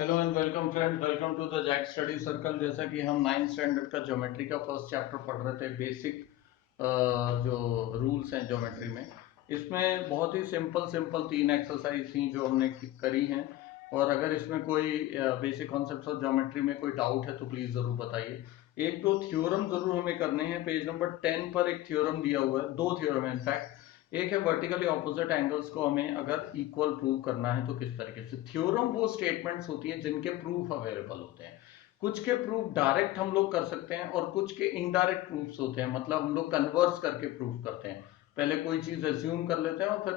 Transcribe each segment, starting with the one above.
Hello and welcome friends, welcome to the Jack study circle. जैसा कि हम 9th standard का ज्योमेट्री का फर्स्ट चैप्टर पढ़ रहे थे, बेसिक जो रूल्स हैं ज्योमेट्री में, इसमें बहुत ही सिंपल सिंपल 3 एक्सरसाइज थी जो हमने करी हैं। और अगर इसमें कोई बेसिक कॉन्सेप्ट्स ऑफ ज्योमेट्री में कोई डाउट है तो प्लीज जरूर बताइए। एक दो थ्योरम जरूर हमें करने हैं। पेज नंबर 10 पर एक थ्योरम दिया हुआ है, दो थ्योरम है इनफैक्ट। एक है वर्टिकली ऑपोजिट एंगल्स को हमें अगर इक्वल प्रूव करना है तो किस तरीके से। थ्योरम वो स्टेटमेंट्स होती हैं जिनके प्रूफ अवेलेबल होते हैं। कुछ के प्रूफ डायरेक्ट हम लोग कर सकते हैं और कुछ के इनडायरेक्ट प्रूफ्स होते हैं, मतलब हम लोग कन्वर्स करके प्रूफ करते हैं। पहले कोई चीज एज्यूम कर लेते हैं और फिर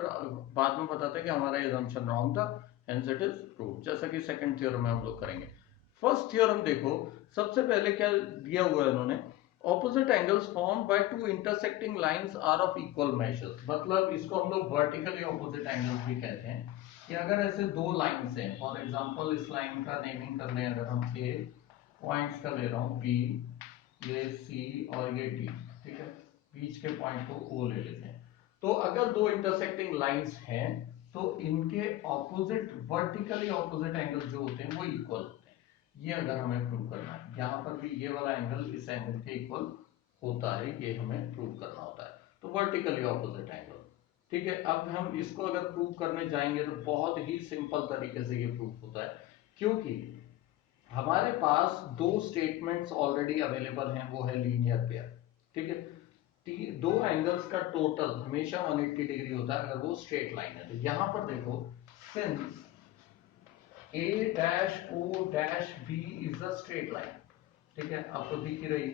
बाद में बताते हैं कि हमारा एजम्पशन रॉन्ग था, हेंस इट इज प्रूव। जैसा कि सेकंड थ्योरम में हम लोग करेंगे। फर्स्ट थ्योरम देखो, सबसे पहले क्या दिया हुआ है उन्होंने, opposite angles form by two intersecting lines are of equal measures. मतलब इसको हम लोग वर्टिकली ऑपोजिट एंगल्स भी कहते हैं कि अगर ऐसे दो लाइंस हैं, फॉर एग्जांपल इस लाइन का नेमिंग कर लें, अगर हम ए पॉइंट्स का ले रहा हूं बी, ये सी और ये डी, ठीक है, बीच के पॉइंट को ओ ले लेते हैं। तो अगर दो इंटरसेक्टिंग लाइंस हैं तो इनके ऑपोजिट वर्टिकली ऑपोजिट एंगल जो होते हैं वो इक्वल, ये अगर हमें प्रूव करना है। यहां पर भी ये वाला एंगल इस एंगल के इक्वल होता है, ये हमें प्रूव करना होता है। तो वर्टिकली ऑपोजिट एंगल, ठीक है। अब हम इसको अगर प्रूव करने जाएंगे तो बहुत ही सिंपल तरीके से ये प्रूव होता है, क्योंकि हमारे पास दो स्टेटमेंट्स ऑलरेडी अवेलेबल हैं, वो है लीनियर पेयर, ठीक है। दो एंगल्स का टोटल हमेशा 180 डिग्री होता है अगर वो स्ट्रेट लाइन है। तो यहां पर देखो, since A dash O dash B is a straight line, ठीक है, आपको दिख ही रही।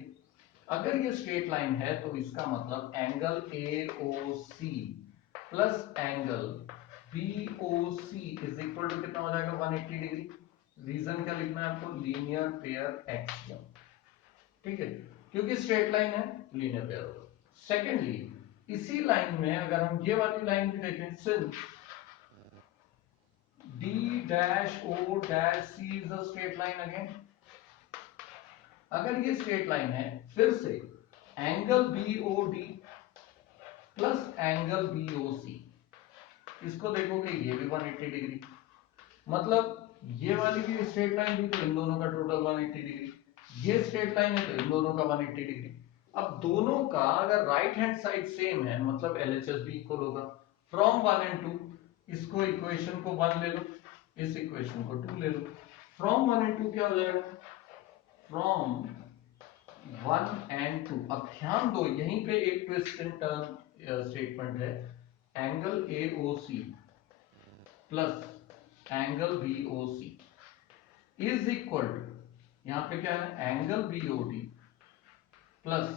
अगर ये स्ट्रेट लाइन है तो इसका मतलब angle AOC plus angle BOC is equal to कितना हो जाएगा, 180 डिग्री। रीजन क्या लिखना है आपको, लीनियर पेयर एक्सियम, ठीक है, क्योंकि स्ट्रेट लाइन है, लीनियर पेयर होगा। सेकेंडली, इसी लाइन में अगर हम ये वाली लाइन भी देखें, since D dash O dash C is a straight line again, अगर ये स्ट्रेट लाइन है, फिर से angle BOD plus angle BOC, इसको देखोगे ये भी 180 डिग्री। मतलब ये वाली भी स्ट्रेट लाइन भी, तो इन दोनों का टोटल 180 डिग्री। ये स्ट्रेट लाइन है तो इन दोनों का 180 डिग्री। अब दोनों का अगर राइट हैंड साइड सेम है, मतलब LHS भी इक्वल होगा। फ्रॉम 1 एंड 2, इसको इक्वेशन को 1 ले लो, इस इक्वेशन को 2 ले लो। फ्रॉम 1 एंड 2 क्या हो जाएगा, फ्रॉम 1 एंड 2। अब ध्यान दो, यहीं पे एक ट्विस्ट एंड टर्न स्टेटमेंट है, angle AOC plus angle BOC is equal to, यहां पे क्या है, angle BOD plus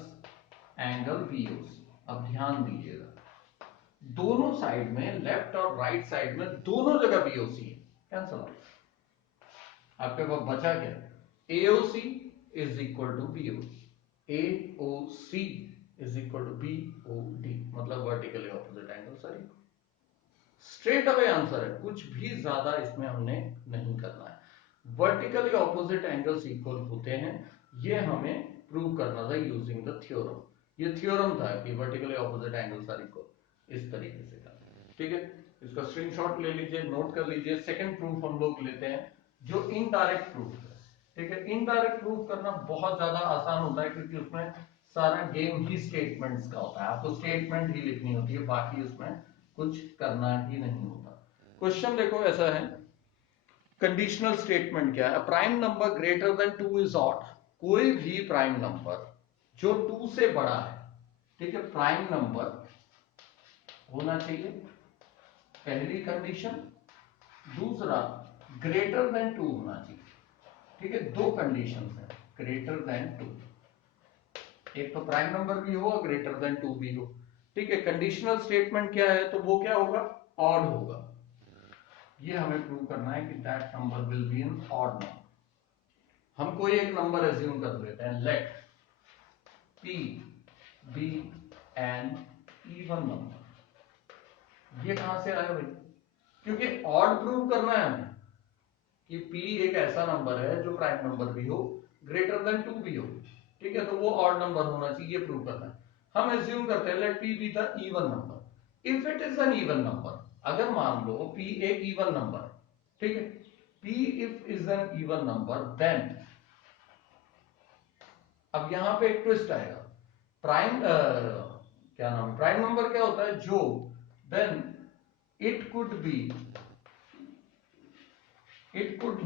angle BOC। अब ध्यान दीजिएगा, दोनों साइड में, लेफ्ट और राइट साइड में दोनों जगह BOC है, कैंसल आउट। आपके पास बचा क्या, AOC is equal to BOD, AOC is equal to BOD, मतलब vertically opposite angle. Sorry, straight away answer है, कुछ भी ज्यादा इसमें हमने नहीं करना है। वर्टिकली ऑपोजिट एंगल्स इक्वल होते हैं, ये हमें प्रूव करना था यूजिंग द थ्योरम। ये थ्योरम था कि vertically opposite angles are equal, इस तरीके से था, ठीक है। इसका स्क्रीनशॉट ले लीजिए, नोट कर लीजिए। सेकंड प्रूफ हम लोग लेते हैं जो इनडायरेक्ट प्रूफ है, ठीक है। इनडायरेक्ट प्रूफ करना बहुत ज्यादा आसान होता है, क्योंकि उसमें सारा गेम ही स्टेटमेंट्स का होता है, आपको स्टेटमेंट ही लिखनी होती है, बाकी उसमें कुछ करना ही नहीं होता। क्वेश्चन देखो ऐसा है, कंडीशनल स्टेटमेंट क्या है, prime number greater than 2 is odd. कोई भी प्राइम नंबर जो 2 से बड़ा है, ठीक है, प्राइम नंबर होना चाहिए, पहली कंडीशन। दूसरा, ग्रेटर देन 2 होना चाहिए, ठीक है। दो कंडीशन है, ग्रेटर देन 2, एक तो प्राइम नंबर भी हो और ग्रेटर देन 2 भी हो, ठीक है। कंडीशनल स्टेटमेंट क्या है, तो वो क्या होगा, ऑड होगा। ये हमें प्रूव करना है कि that number will be an odd number. हम कोई एक नंबर एज्यूम कर लेते हैं, let P be an even number. ये कहां से आया भाई, क्योंकि ऑड प्रूव करना है हमें कि P एक ऐसा नंबर है जो प्राइम नंबर भी हो, ग्रेटर देन 2 भी हो, ठीक है, तो वो ऑड नंबर होना चाहिए, ये प्रूव करना है। हम एज्यूम करते हैं let P be the even number. If it is an even number, अगर मान लो P एक इवन नंबर, ठीक है, P if is an even number then, अब यहां पे एक ट्विस्ट आएगा, प्राइम क्या नाम है, प्राइम नंबर क्या होता है, जो, then it could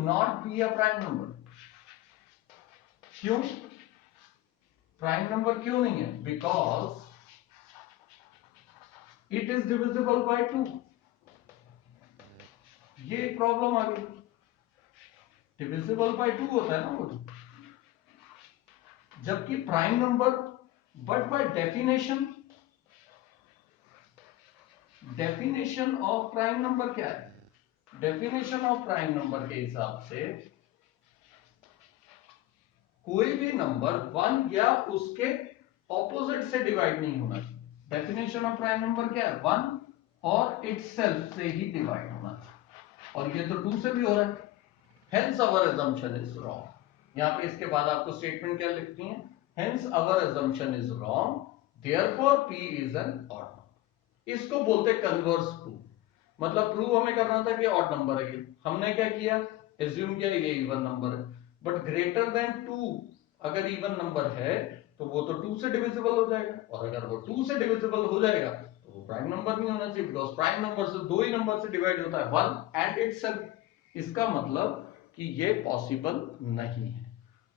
not be a prime number. क्यों प्राइम नंबर क्यों नहीं है, because it is divisible by 2। ये एक प्रॉब्लम आ गई, डिविजिबल बाय 2 होता है ना वो, जबकि prime number, but by definition of prime number क्या है, डेफिनेशन ऑफ प्राइम नंबर के हिसाब से कोई भी नंबर 1 या उसके ऑपोजिट से डिवाइड नहीं होना चाहिए। डेफिनेशन ऑफ प्राइम नंबर क्या है, 1 और इटसेल्फ से ही डिवाइड होना चाहिए, और ये तो 2 से भी हो रहा है, hence our assumption is wrong. यहां पे इसके बाद आपको स्टेटमेंट क्या लिखती है, hence our assumption is wrong, therefore p is an odd number. इसको बोलते कन्वर्स प्रूफ, मतलब प्रूव हमें करना था कि ऑड नंबर है, हमने क्या किया, एज्यूम किया ये इवन नंबर है, बट ग्रेटर देन 2 अगर इवन नंबर है तो वो तो 2 से डिविजिबल हो जाएगा, और अगर वो 2 से डिविजिबल हो जाएगा तो वो प्राइम नंबर नहीं होना चाहिए, बिकॉज प्राइम नंबर से दो ही नंबर से डिवाइड होता है, 1 एंड इटसेल्फ। इसका मतलब कि ये पॉसिबल नहीं है,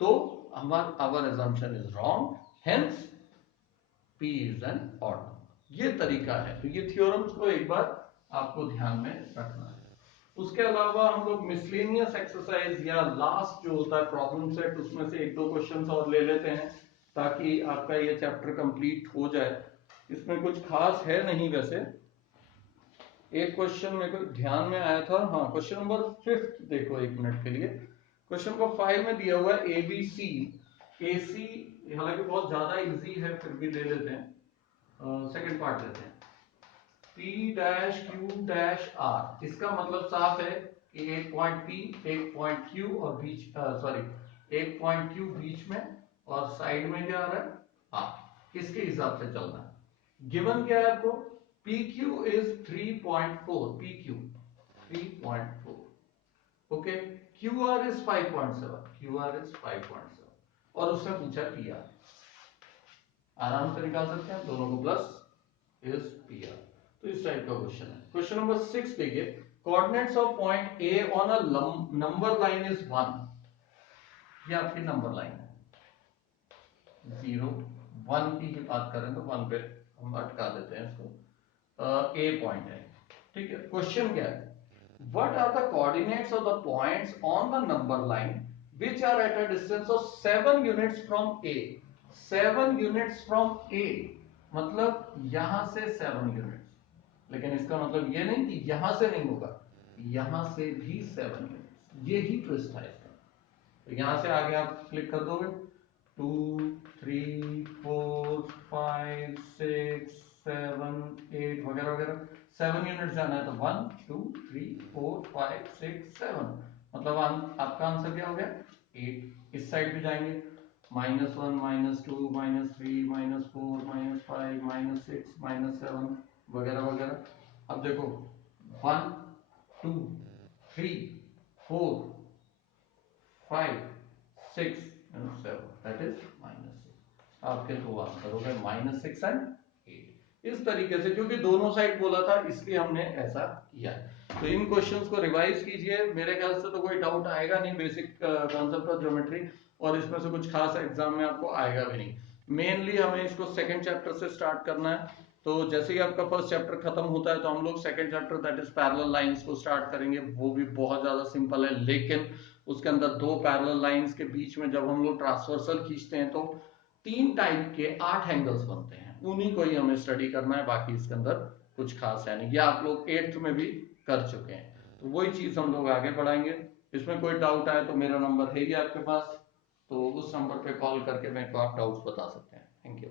तो हमारा our assumption is wrong, hence p is an odd number. ये तरीका है, तो ये थ्योरम्स को एक बार आपको ध्यान में रखना है। उसके अलावा हम लोग मिसलेनियस एक्सरसाइज या लास्ट जो होता है प्रॉब्लम सेट, उसमें से एक दो क्वेश्चंस और ले लेते हैं ताकि आपका ये चैप्टर कंप्लीट हो जाए। इसमें कुछ खास है नहीं वैसे, एक क्वेश्चन मेरे को ध्यान में आया था, हाँ क्वेश्चन नंबर 5 देखो एक मिनट के लिए। क्वेश्चन नंबर 5 में दिया हुआ है ABC AC, हालांकि बहुत ज्यादा इजी है फिर भी ले लेते हैं, सेकंड पार्ट लेते हैं, P dash Q dash R। इसका मतलब साफ है कि एक पॉइंट P एक पॉइंट Q और बीच एक पॉइंट Q बीच में और साइड में क्या आ रहा है R, इसके हिसाब से चलना है। गिवन क्या है आपको, PQ is 3.4, PQ 3.4, okay, QR is 5.7, QR is 5.7, और उससे पूछा PR, आराम से निकाल सकते हैं, दोनों को प्लस is PR। तो इस टाइप का क्वेश्चन है। क्वेश्चन नंबर 6 देखिए, coordinates of point A on a number line is 1, ये आपकी नंबर लाइन है, 0 1 की ही बात करें तो 1 पे हम अटका देते हैं इसको, A पॉइंट है, ठीक है। क्वेश्चन क्या है, what are the coordinates of the points on the number line which are at a distance of 7 units from A। 7 units from A मतलब यहां से 7 यूनिट्स, लेकिन इसका मतलब ये नहीं कि यहां से नहीं होगा, यहां से भी 7 यूनिट्स, ये ही ट्विस्ट है इसका। तो यहां से आगे आप क्लिक कर दोगे, 2 3 4 5 6 7 8 वगैरह वगैरह, 7 यूनिट जाना है तो 1 2 3 4 5 6 7, मतलब आपका आंसर क्या हो गया 8। इस साइड भी जाएंगे, -1 -2 -3 -4 -5 -6 -7 वगैरह वगैरह। अब देखो 1 2 3 4 5 6 7, दैट इज -6। आपके दो आंसर हो गए -6 एंड 8। इस तरीके से, क्योंकि दोनों साइड बोला था इसलिए हमने ऐसा किया। तो इन क्वेश्चंस को रिवाइज कीजिए, मेरे ख्याल से तो कोई डाउट आएगा नहीं, बेसिक कॉन्सेप्ट ऑफ ज्योमेट्री, और इसमें से कुछ खास एग्जाम में आपको आएगा भी नहीं। मेनली हमें इसको सेकंड चैप्टर से स्टार्ट करना है, तो जैसे ही आपका फर्स्ट चैप्टर खत्म होता है तो हम लोग second chapter that is parallel lines को स्टार्ट करेंगे। वो भी बहुत ज्यादा सिंपल है, लेकिन उसके अंदर दो पैरेलल लाइंस के बीच में जब हम लोग ट्रांसवर्सल खींचते हैं तो 3 टाइप के 8 एंगल्स बनते हैं, उन्हीं को ही हमें स्टडी करना है, बाकी इसके अंदर कुछ खास है नहीं। ये आप लोग 8th में भी कर चुके हैं, तो वही चीज हम लोग आगे बढ़ाएंगे। इसमें कोई डाउट आए तो मेरा नंबर है ही आपके पास, तो उस नंबर पे कॉल करके मेरे को आप डाउट्स बता सकते हैं। Thank you.